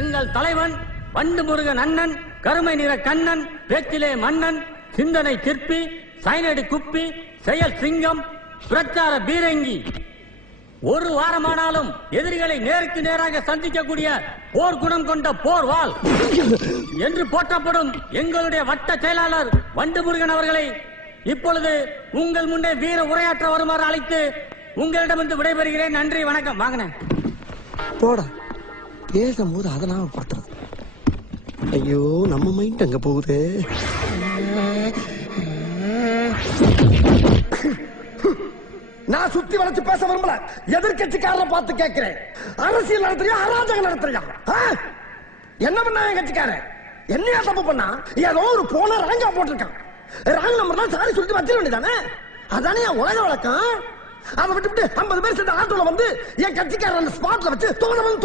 எங்கள் தலைவன் வண்டு முருகன் அண்ணன் கருமை நிற கண்ணன் பேச்சிலே மன்னன் சிந்தனை சிற்பி சைனடி குப்பி செயல் சிங்கம் பிரச்சார பீரங்கி. ஒரு வாரமானாலும் எதிரிகளை நேருக்கு நேராக சந்திக்கக்கூடிய போர் குணம் கொண்ட போர் வால் என்று போற்றப்படும் எங்களுடைய வட்ட செயலாளர் வண்டுமுருகன் அவர்களை இப்பொழுது உங்கள் முன்னே வீர உரையாற்ற வருமாறு அழைத்து உங்களிடமிருந்து விடைபெறுகிறேன். நன்றி வணக்கம். வாங்கினேன். போட. பேசும்போது அதை நாம ஐயோ நம்ம மைண்ட் அங்க போகுது? நான் சுத்தி வளைச்சு பேச விரும்பல. எதிர்கட்சிக்காரரை பார்த்து கேட்கிறேன். அரசியல் நடத்துறியா அராஜகம் நடத்துறியா? என்ன பண்ணா என் கட்சிக்காரன்? என்னையா தப்பு பண்ணா? ஏதோ ஒரு போன ராங்கா போட்டிருக்கான். ராங் நம்பர் தான் சாரி சொல்லிட்டு வச்சிட வேண்டியதானே? அதானே என் உலக வழக்கம்? அதை விட்டுவிட்டு ஐம்பது பேர் சேர்ந்த ஆட்டோல வந்து என் கட்சிக்காரன் ஸ்பாட்ல வச்சு தோணவன்